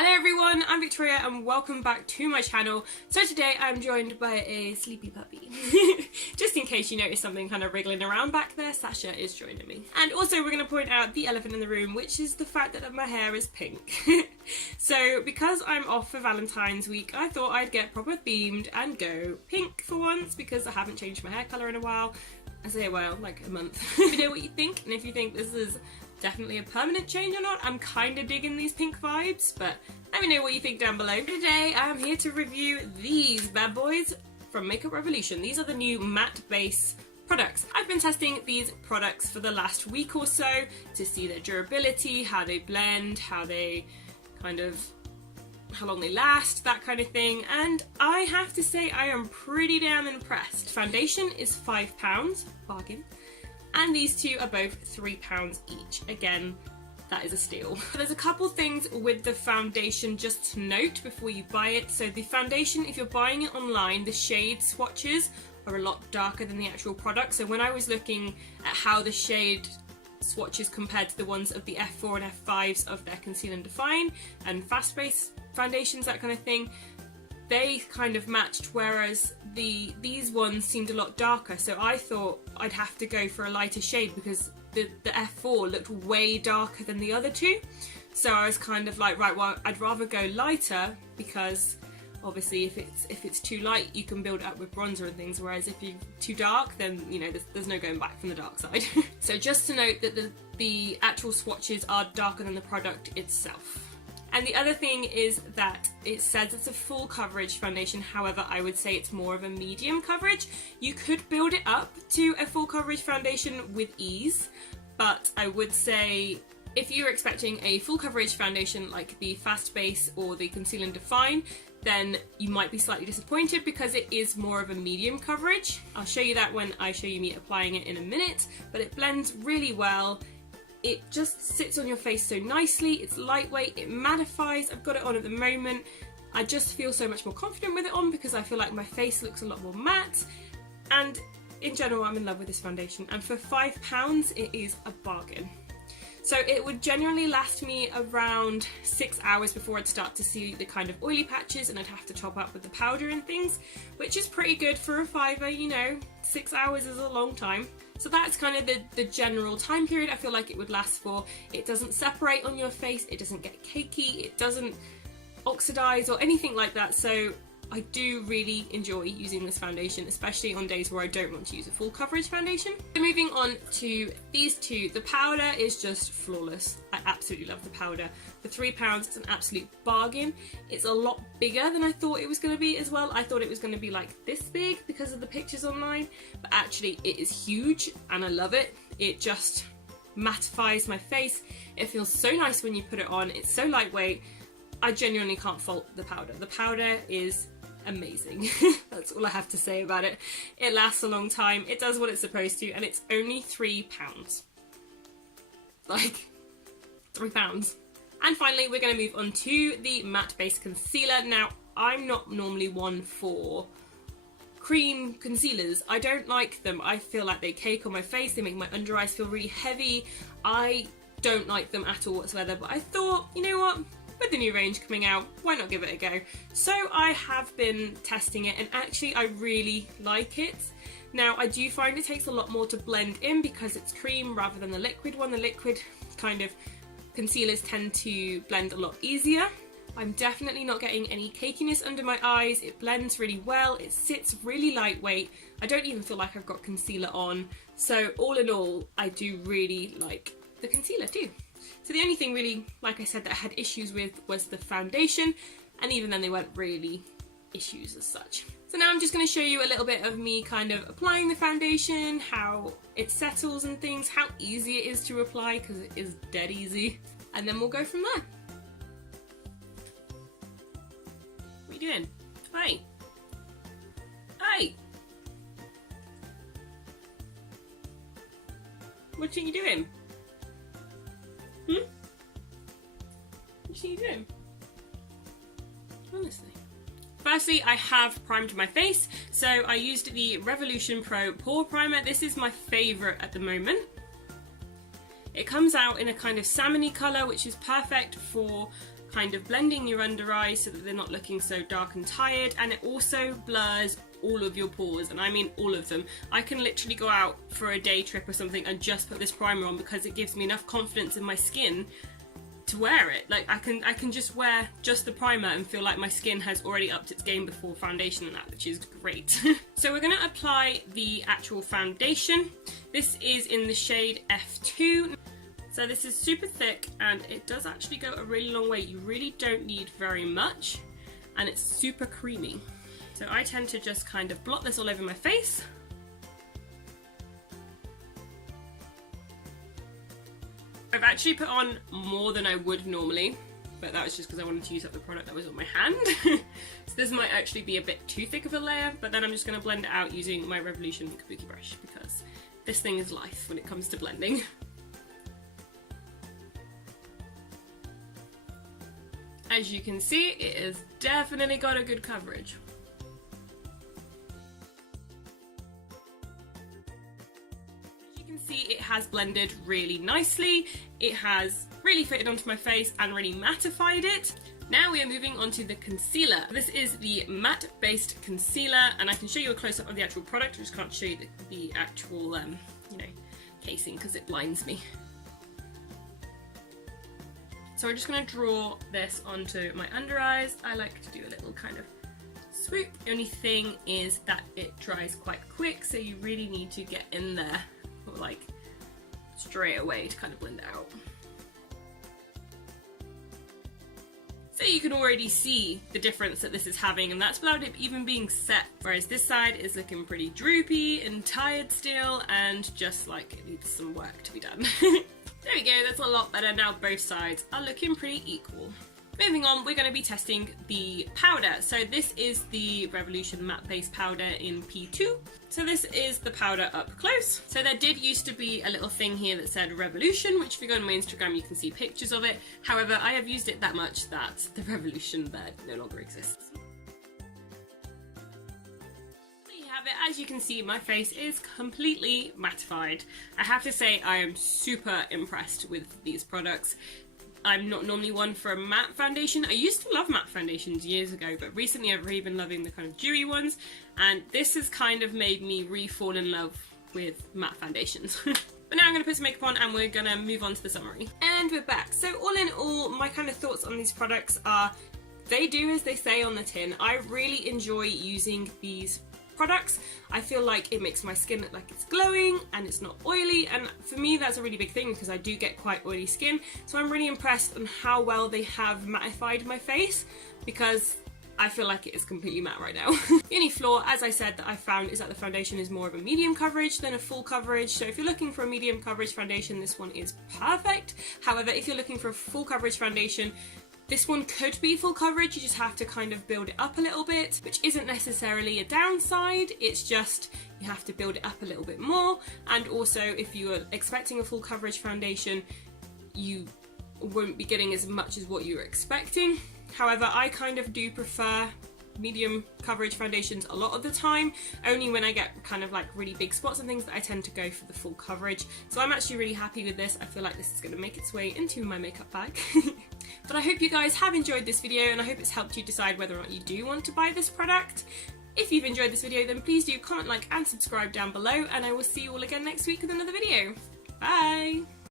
Hello everyone, I'm Victoria and welcome back to my channel. So today I'm joined by a sleepy puppy. Just in case you notice something kind of wriggling around back there, Sasha is joining me. And also we're going to point out the elephant in the room, which is the fact that my hair is pink. So because I'm off for Valentine's week, I thought I'd get proper themed and go pink for once because I haven't changed my hair colour in a while. I say a while, like a month. Let me know what you think, and if you think this is definitely a permanent change or not. I'm kind of digging these pink vibes, but let me know what you think down below. Today I am here to review these bad boys from Makeup Revolution. These are the new matte base products. I've been testing these products for the last week or so to see their durability, how they blend, how long they last, that kind of thing, and I have to say I am pretty damn impressed. Foundation is £5, bargain, and these two are both £3 each. Again, that is a steal. There's a couple things with the foundation just to note before you buy it. So the foundation, if you're buying it online, the shade swatches are a lot darker than the actual product. So when I was looking at how the shade swatches compared to the ones of the F4 and F5s of their Conceal and Define and Fast Base foundations, that kind of thing, they kind of matched, whereas these ones seemed a lot darker. So I thought I'd have to go for a lighter shade because the F4 looked way darker than the other two. So I was kind of like, right, well, I'd rather go lighter because obviously if it's too light you can build it up with bronzer and things, whereas if you're too dark then, you know, there's no going back from the dark side. So just to note that the actual swatches are darker than the product itself. And the other thing is that it says it's a full coverage foundation, however I would say it's more of a medium coverage. You could build it up to a full coverage foundation with ease, but I would say if you're expecting a full coverage foundation like the Fast Base or the Conceal and Define, then you might be slightly disappointed because it is more of a medium coverage. I'll show you that when I show you me applying it in a minute, but it blends really well. It just sits on your face so nicely, it's lightweight, it mattifies. I've got it on at the moment. I just feel so much more confident with it on because I feel like my face looks a lot more matte, and in general I'm in love with this foundation, and for £5 it is a bargain. So it would generally last me around 6 hours before I'd start to see the kind of oily patches and I'd have to top up with the powder and things, which is pretty good for a fiver, you know, 6 hours is a long time. So that's kind of the general time period I feel like it would last for. It doesn't separate on your face, it doesn't get cakey, it doesn't oxidize or anything like that, so I do really enjoy using this foundation, especially on days where I don't want to use a full coverage foundation. So moving on to these two, the powder is just flawless. I absolutely love the powder. For £3 it's an absolute bargain. It's a lot bigger than I thought it was going to be as well. I thought it was going to be like this big because of the pictures online, but actually it is huge and I love it. It just mattifies my face. It feels so nice when you put it on. It's so lightweight. I genuinely can't fault the powder. The powder is amazing. That's all I have to say about it. It lasts a long time, it does what it's supposed to, and it's only £3. Like, £3. And finally we're going to move on to the matte base concealer. Now I'm not normally one for cream concealers. I don't like them. I feel like they cake on my face, they make my under eyes feel really heavy. I don't like them at all whatsoever, but I thought, you know what, with the new range coming out, why not give it a go? So I have been testing it and actually I really like it. Now I do find it takes a lot more to blend in because it's cream rather than the liquid one. The liquid kind of concealers tend to blend a lot easier. I'm definitely not getting any cakiness under my eyes. It blends really well, it sits really lightweight. I don't even feel like I've got concealer on. So all in all, I do really like the concealer too. So the only thing really, like I said, that I had issues with was the foundation, and even then they weren't really issues as such. So now I'm just going to show you a little bit of me kind of applying the foundation, how it settles and things, how easy it is to apply, because it is dead easy, and then we'll go from there. What are you doing? Hi! Hi! What are you doing? What are you doing? Honestly. Firstly, I have primed my face, so I used the Revolution Pro Pore Primer. This is my favourite at the moment. It comes out in a kind of salmony colour, which is perfect for kind of blending your under eyes so that they're not looking so dark and tired, and it also blurs all of your pores, and I mean all of them. I can literally go out for a day trip or something and just put this primer on because it gives me enough confidence in my skin to wear it. Like I can just wear just the primer and feel like my skin has already upped its game before foundation and that, which is great. So we're going to apply the actual foundation. This is in the shade F2. So this is super thick and it does actually go a really long way. You really don't need very much, and it's super creamy. So I tend to just kind of blot this all over my face. I've actually put on more than I would normally, but that was just because I wanted to use up the product that was on my hand. So this might actually be a bit too thick of a layer, but then I'm just going to blend it out using my Revolution Kabuki brush because this thing is life when it comes to blending. As you can see, it has definitely got a good coverage. See, it has blended really nicely. It has really fitted onto my face and really mattified it. Now we are moving on to the concealer. This is the matte based concealer, and I can show you a close-up of the actual product. I just can't show you the actual casing because it blinds me. So we're just going to draw this onto my under eyes. I like to do a little kind of swoop. The only thing is that it dries quite quick, so you really need to get in there like straight away to kind of blend it out. So you can already see the difference that this is having, and that's without it even being set, whereas this side is looking pretty droopy and tired still and just like it needs some work to be done. There we go, that's a lot better. Now both sides are looking pretty equal. Moving on, we're going to be testing the powder. So this is the Revolution Matte Base Powder in P2. So this is the powder up close. So there did used to be a little thing here that said Revolution, which if you go on my Instagram you can see pictures of it. However, I have used it that much that the Revolution bed no longer exists. As you can see, my face is completely mattified. I have to say I am super impressed with these products. I'm not normally one for a matte foundation. I used to love matte foundations years ago, but recently I've really been loving the kind of dewy ones, and this has kind of made me re-fall in love with matte foundations. But now I'm going to put some makeup on and we're going to move on to the summary. And we're back. So all in all, my kind of thoughts on these products are, they do as they say on the tin. I really enjoy using these products. I feel like it makes my skin look like it's glowing and it's not oily, and for me that's a really big thing because I do get quite oily skin, so I'm really impressed on how well they have mattified my face because I feel like it is completely matte right now. The only flaw, as I said, that I found is that the foundation is more of a medium coverage than a full coverage, so if you're looking for a medium coverage foundation, this one is perfect. However, if you're looking for a full coverage foundation, this one could be full coverage, you just have to kind of build it up a little bit, which isn't necessarily a downside, it's just you have to build it up a little bit more. And also, if you are expecting a full coverage foundation, you won't be getting as much as what you were expecting. However, I kind of do prefer medium coverage foundations a lot of the time. Only when I get kind of like really big spots and things that I tend to go for the full coverage. So I'm actually really happy with this. I feel like this is going to make its way into my makeup bag. But I hope you guys have enjoyed this video, and I hope it's helped you decide whether or not you do want to buy this product. If you've enjoyed this video, then please do comment, like and subscribe down below, and I will see you all again next week with another video. Bye!